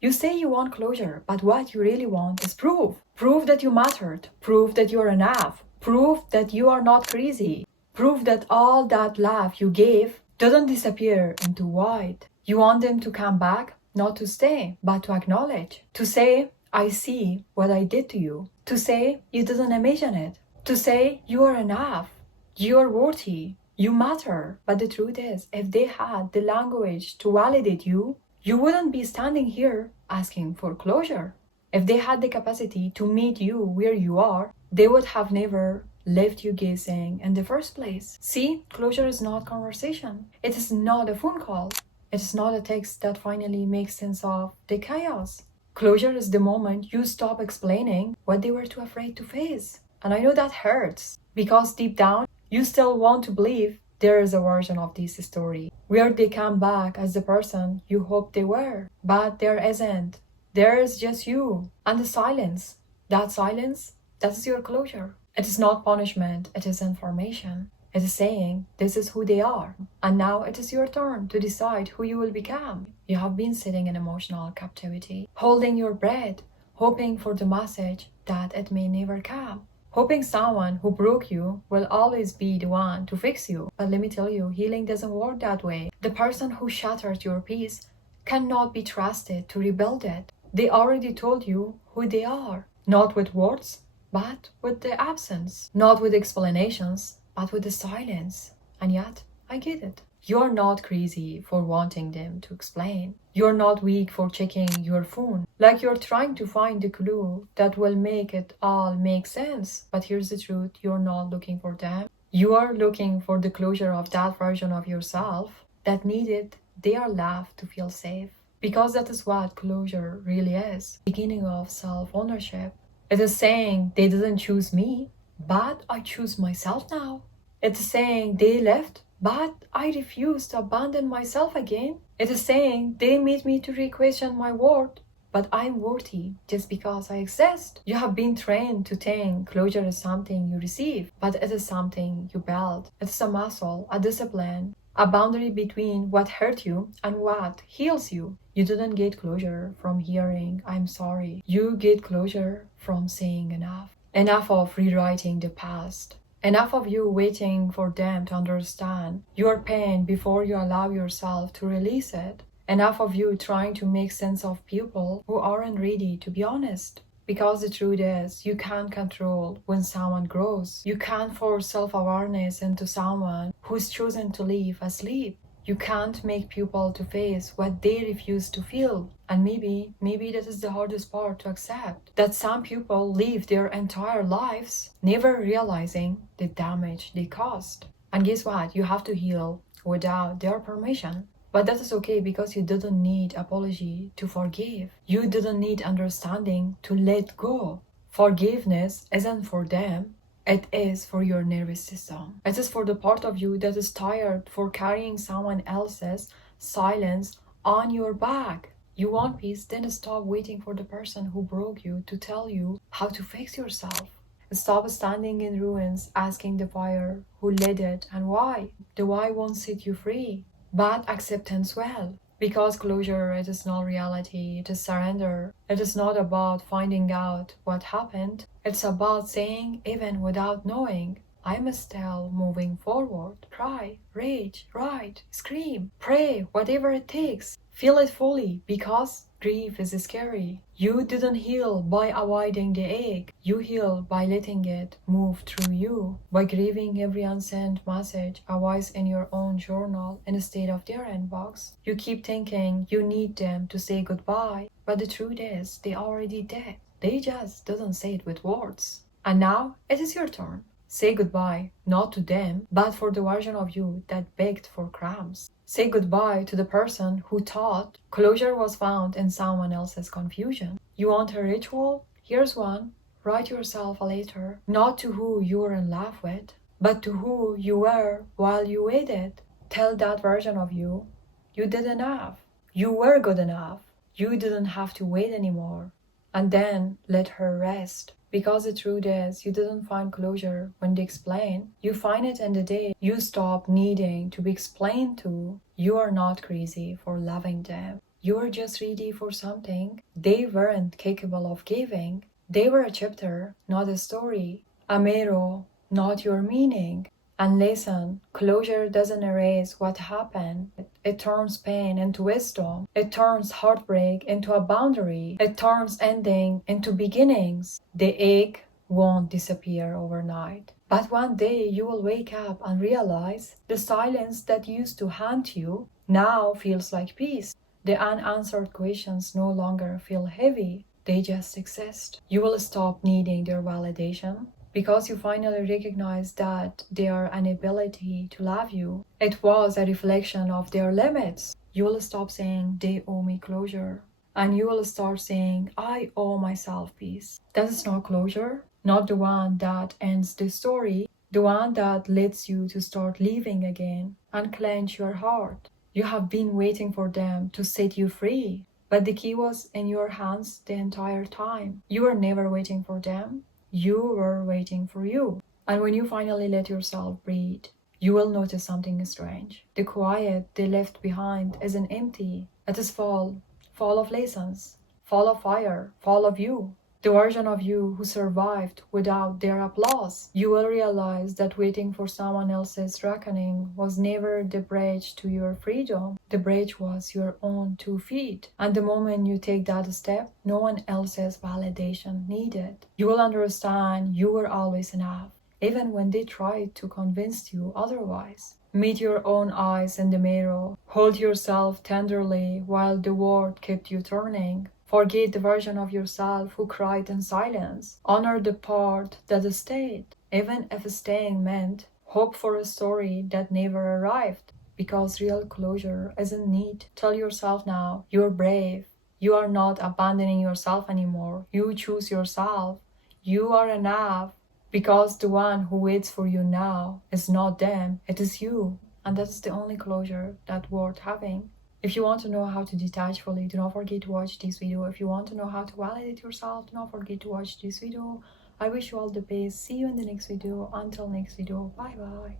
You say you want closure, but what you really want is proof. Proof that you mattered. Proof that you're enough. Proof that you are not crazy. Proof that all that love you gave doesn't disappear into void. You want them to come back, not to stay, but to acknowledge. To say, I see what I did to you. To say, you didn't imagine it. To say, you are enough. You are worthy. You matter. But the truth is, if they had the language to validate you, you wouldn't be standing here asking for closure. If they had the capacity to meet you where you are, they would have never left you guessing in the first place. See, closure is not conversation. It is not a phone call. It is not a text that finally makes sense of the chaos. Closure is the moment you stop explaining what they were too afraid to face. And I know that hurts, because deep down, you still want to believe there is a version of this story where they come back as the person you hoped they were. But there isn't. There is just you and the silence. That silence, that is your closure. It is not punishment, it is information. It is saying, this is who they are. And now it is your turn to decide who you will become. You have been sitting in emotional captivity, holding your breath, hoping for the message that it may never come. Hoping someone who broke you will always be the one to fix you. But let me tell you, healing doesn't work that way. The person who shattered your peace cannot be trusted to rebuild it. They already told you who they are. Not with words, but with the absence. Not with explanations, but with the silence. And yet, I get it. You're not crazy for wanting them to explain. You're not weak for checking your phone. Like you're trying to find the clue that will make it all make sense. But here's the truth, you're not looking for them. You are looking for the closure of that version of yourself that needed their love to feel safe. Because that is what closure really is. Beginning of self-ownership. It is saying they didn't choose me, but I choose myself now. It is saying they left, but I refuse to abandon myself again. It is saying they made me to re-question my worth, but I'm worthy just because I exist. You have been trained to think closure is something you receive, but it is something you build. It is a muscle, a discipline, a boundary between what hurt you and what heals you. You didn't get closure from hearing, I'm sorry. You get closure from saying enough. Enough of rewriting the past. Enough of you waiting for them to understand your pain before you allow yourself to release it. Enough of you trying to make sense of people who aren't ready to be honest. Because the truth is, you can't control when someone grows. You can't force self-awareness into someone who's chosen to live asleep. You can't make people to face what they refuse to feel. And maybe that is the hardest part to accept. That some people live their entire lives never realizing the damage they caused. And guess what? You have to heal without their permission. But that is okay because you didn't need apology to forgive. You didn't need understanding to let go. Forgiveness isn't for them. It is for your nervous system. It is for the part of you that is tired for carrying someone else's silence on your back. You want peace, then stop waiting for the person who broke you to tell you how to fix yourself. Stop standing in ruins asking the fire who lit it and why. The why won't set you free, but acceptance will. Because closure, it is not reality, it is surrender. It is not about finding out what happened. It's about saying, even without knowing, I'm still moving forward. Cry, rage, write, scream, pray, whatever it takes. Feel it fully, because grief is scary. You didn't heal by avoiding the ache. You heal by letting it move through you. By grieving every unsent message, a voice in your own journal instead of their inbox. You keep thinking you need them to say goodbye. But the truth is, they already did. They just didn't say it with words. And now, it is your turn. Say goodbye, not to them, but for the version of you that begged for crumbs. Say goodbye to the person who thought closure was found in someone else's confusion. You want a ritual? Here's one. Write yourself a letter, not to who you were in love with, but to who you were while you waited. Tell that version of you, you did enough. You were good enough. You didn't have to wait anymore. And then let her rest. Because the truth is, you didn't find closure when they explain. You find it in the day you stop needing to be explained to. You are not crazy for loving them. You were just ready for something they weren't capable of giving. They were a chapter, not a story. A mirror, not your meaning. And listen, closure doesn't erase what happened. It turns pain into wisdom. It turns heartbreak into a boundary. It turns ending into beginnings. The ache won't disappear overnight. But one day you will wake up and realize the silence that used to haunt you now feels like peace. The unanswered questions no longer feel heavy. They just exist. You will stop needing their validation because you finally recognize that their inability to love you, it was a reflection of their limits. You will stop saying they owe me closure, and you will start saying I owe myself peace. That is not closure, not the one that ends the story, the one that leads you to start living again and clench your heart. You have been waiting for them to set you free, but the key was in your hands the entire time. You were never waiting for them. You were waiting for you. And when you finally let yourself breathe, you will notice something strange. The quiet they left behind isn't empty. It is full of lessons, full of fire, full of you. The version of you who survived without their applause. You will realize that waiting for someone else's reckoning was never the bridge to your freedom. The bridge was your own 2 feet. And the moment you take that step, no one else's validation needed. You will understand you were always enough, even when they tried to convince you otherwise. Meet your own eyes in the mirror. Hold yourself tenderly while the world kept you turning. Forget the version of yourself who cried in silence. Honor the part that stayed, even if staying meant hope for a story that never arrived. Because real closure isn't neat. Tell yourself now, you're brave. You are not abandoning yourself anymore. You choose yourself. You are enough. Because the one who waits for you now is not them, it is you. And that is the only closure that's worth having. If you want to know how to detach fully, do not forget to watch this video. If you want to know how to validate yourself, do not forget to watch this video. I wish you all the best. See you in the next video. Until next video, bye bye.